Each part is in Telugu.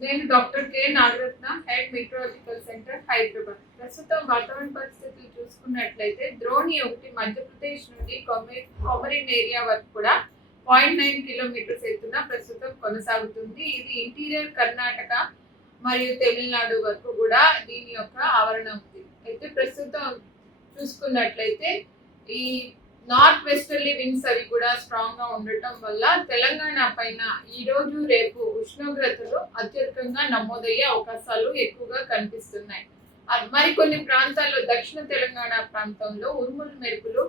నేను doctor K Nagaratna, head meteorological centre, Hyderabad. ప్రస్తుతం వాతావరణ పరిస్థితులు చూసుకున్నట్లయితే ద్రోణి ఒకటి మధ్యప్రదేశ్ నుండి కొమరిన్ ఏరియా వరకు కూడా 0.9 కిలోమీటర్స్ ఎత్తున ప్రస్తుతం కొనసాగుతుంది. ఇది ఇంటీరియర్ కర్ణాటక మరియు తమిళనాడు వరకు కూడా దీని యొక్క ఆవరణ ఉంది. అయితే ప్రస్తుతం చూసుకున్నట్లయితే ఈ నార్త్ వెస్టర్లీ విండ్స్ అవి కూడా స్ట్రాంగ్ గా ఉండటం వల్ల తెలంగాణ పైన ఈ రోజు రేపు ఉష్ణోగ్రతలు అత్యధికంగా నమోదయ్యే అవకాశాలు ఎక్కువగా కనిపిస్తున్నాయి. మరికొన్ని ప్రాంతాల్లో దక్షిణ తెలంగాణ ప్రాంతంలో ఉరుములు మెరుపులు,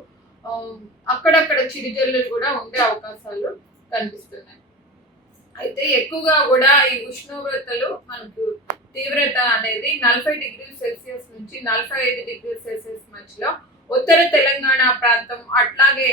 అక్కడక్కడ చిరుజల్లులు కూడా ఉండే అవకాశాలు కనిపిస్తున్నాయి. అయితే ఎక్కువగా కూడా ఈ ఉష్ణోగ్రతలు మనకు తీవ్రత అనేది 40°C నుంచి 45°C మధ్యలో ఉత్తర తెలంగాణ ప్రాంతం అట్లాగే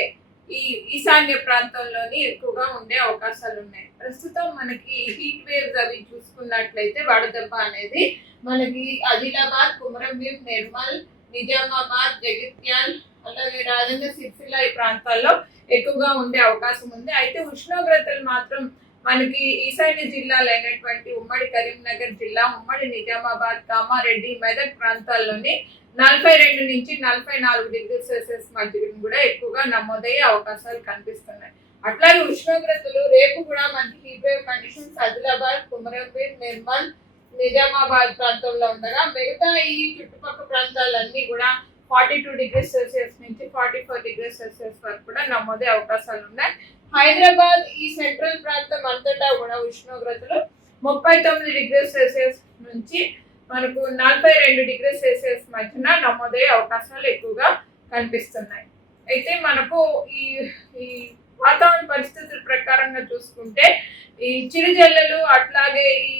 ఈ ఈశాన్య ప్రాంతంలోని ఎక్కువగా ఉండే అవకాశాలు ఉన్నాయి. ప్రస్తుతం మనకి హీట్ వేవ్స్ అవి చూసుకున్నట్లయితే వడదెబ్బ అనేది మనకి ఆదిలాబాద్, కుమరంభీం, నిర్మల్, నిజామాబాద్, జగిత్యాల్, అలాగే రాజన్న సిరిసిల్ల ఈ ప్రాంతాల్లో ఎక్కువగా ఉండే అవకాశం ఉంది. అయితే ఉష్ణోగ్రతలు మాత్రం మనకి ఈశాన్య జిల్లాలు అయినటువంటి ఉమ్మడి కరీంనగర్ జిల్లా, ఉమ్మడి నిజామాబాద్, కామారెడ్డి, మెదక్ ప్రాంతాల్లోని 42 నుంచి 44°C మధ్య కూడా ఎక్కువగా నమోదయ్యే అవకాశాలు కనిపిస్తున్నాయి. అట్లాగే ఉష్ణోగ్రతలు రేపు కూడా మనకి heat wave conditions Adilabad, Kumaram Bheem, Nirmal, Nizamabad ప్రాంతంలో ఉండగా మిగతా ఈ చుట్టుపక్కల ప్రాంతాలన్నీ కూడా 42°C నుంచి 44°C వరకు కూడా నమోదే అవకాశాలు ఉన్నాయి. హైదరాబాద్ ఈ సెంట్రల్ ప్రాంతం అంతటా కూడా ఉష్ణోగ్రతలు 39°C నుంచి మనకు 42°C మధ్యన నమోదయ్యే అవకాశాలు ఎక్కువగా కనిపిస్తున్నాయి. అయితే మనకు ఈ ఈ వాతావరణ పరిస్థితుల ప్రకారంగా చూసుకుంటే ఈ చిరుజల్లలు అట్లాగే ఈ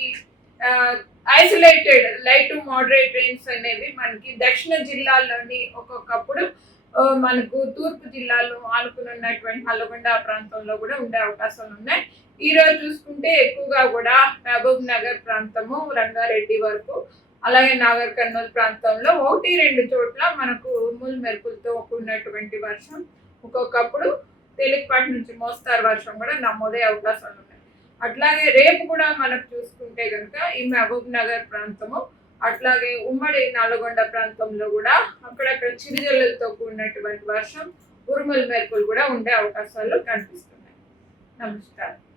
isolated light to moderate rains అనేవి మనకి దక్షిణ జిల్లాల్లోని ఒక్కొక్కప్పుడు మనకు తూర్పు జిల్లాలో ఆనుకున్నటువంటి నల్గొండ ప్రాంతంలో కూడా ఉండే అవకాశాలు ఉన్నాయి. ఈ రోజు చూసుకుంటే ఎక్కువగా కూడా మహబూబ్ నగర్ ప్రాంతము, రంగారెడ్డి వరకు, అలాగే నాగర్ కర్నూలు ప్రాంతంలో 1-2 చోట్ల మనకు ఉరుములు మెరుపులతో కూడినటువంటి వర్షం, ఒక్కొక్కప్పుడు తేలికపాటి నుంచి మోస్తారు వర్షం కూడా నమోదే అవకాశాలు ఉన్నాయి. అట్లాగే రేపు కూడా మనకు చూసుకుంటే కనుక ఈ మహబూబ్ నగర్ ప్రాంతము అట్లాగే ఉమ్మడి నల్గొండ ప్రాంతంలో కూడా అక్కడక్కడ చిరుజల్లులతో కూడినటువంటి వర్షం, ఉరుములు మెరుపులు కూడా ఉండే అవకాశాలు కనిపిస్తున్నాయి. నమస్కారం.